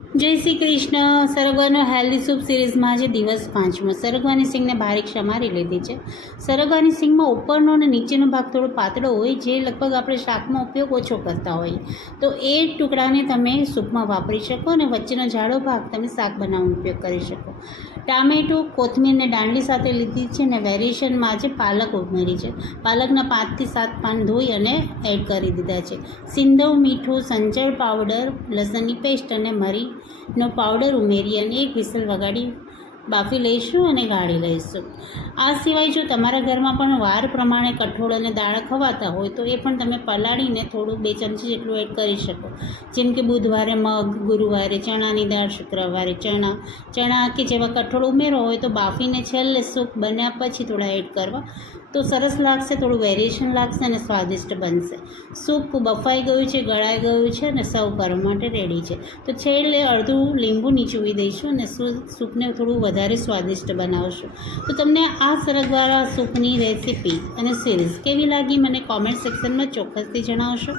જય Shri Krishna. સરગવાનો healthy soup સિરીઝમાં આજે દિવસ 5મો. સરગવાની સિંગને બારીક સમારી લીધી છે. સરગવાની સિંગમાં ઉપરનો અને નીચેનો ભાગ થોડો પાતળો હોય, જે લગભગ આપણે શાકમાં ઉપયોગ ઓછો કરતા હોઈએ, તો એ ટુકડાને તમે સૂપમાં વાપરી શકો અને વચ્ચેનો જાડો ભાગ તમે શાક બનાવવાનો ઉપયોગ કરી શકો. ટામેટું, કોથમીરને દાંડી સાથે લીધી છે અને વેરિએશનમાં આજે પાલક ઉમેરી છે. પાલકના 5 થી 7 પાન ધોઈ અને એડ કરી દીધા છે. સિંધવ, મીઠું, સંચળ પાવડર, લસણની પેસ્ટ અને મરીનો પાવડર ઉમેરી અને એક વિસલ વગાડી બાફી લઈશું અને ગાળી લઈશું. આ સિવાય જો તમારા ઘરમાં પણ વાર પ્રમાણે કઠોળ અને દાળ ખવાતા હોય તો એ પણ તમે પલાળીને થોડું 2 ચમચી જેટલું એડ કરી શકો. જેમ કે બુધવારે મગ, ગુરુવારે ચણાની દાળ, શુક્રવારે ચણા કે જેવા કઠોળ ઉમેરો હોય તો બાફીને છેલ્લે સૂપ બન્યા પછી થોડા એડ કરવા તો સરસ લાગશે, થોડું વેરિએશન લાગશે અને સ્વાદિષ્ટ બનશે. સૂપ બફાઈ ગયું છે, ગળાઈ ગયું છે અને સર્વ કરવા માટે રેડી છે. તો છેલ્લે અડધું લીંબુ નીચોવી દઈશું અને સૂપને થોડું વધારે સ્વાદિષ્ટ બનાવશું. તો તમને આ સરગવા સૂપની રેસીપી અને સિરીઝ કેવી લાગી મને કોમેન્ટ સેક્શનમાં ચોક્કસથી જણાવશો.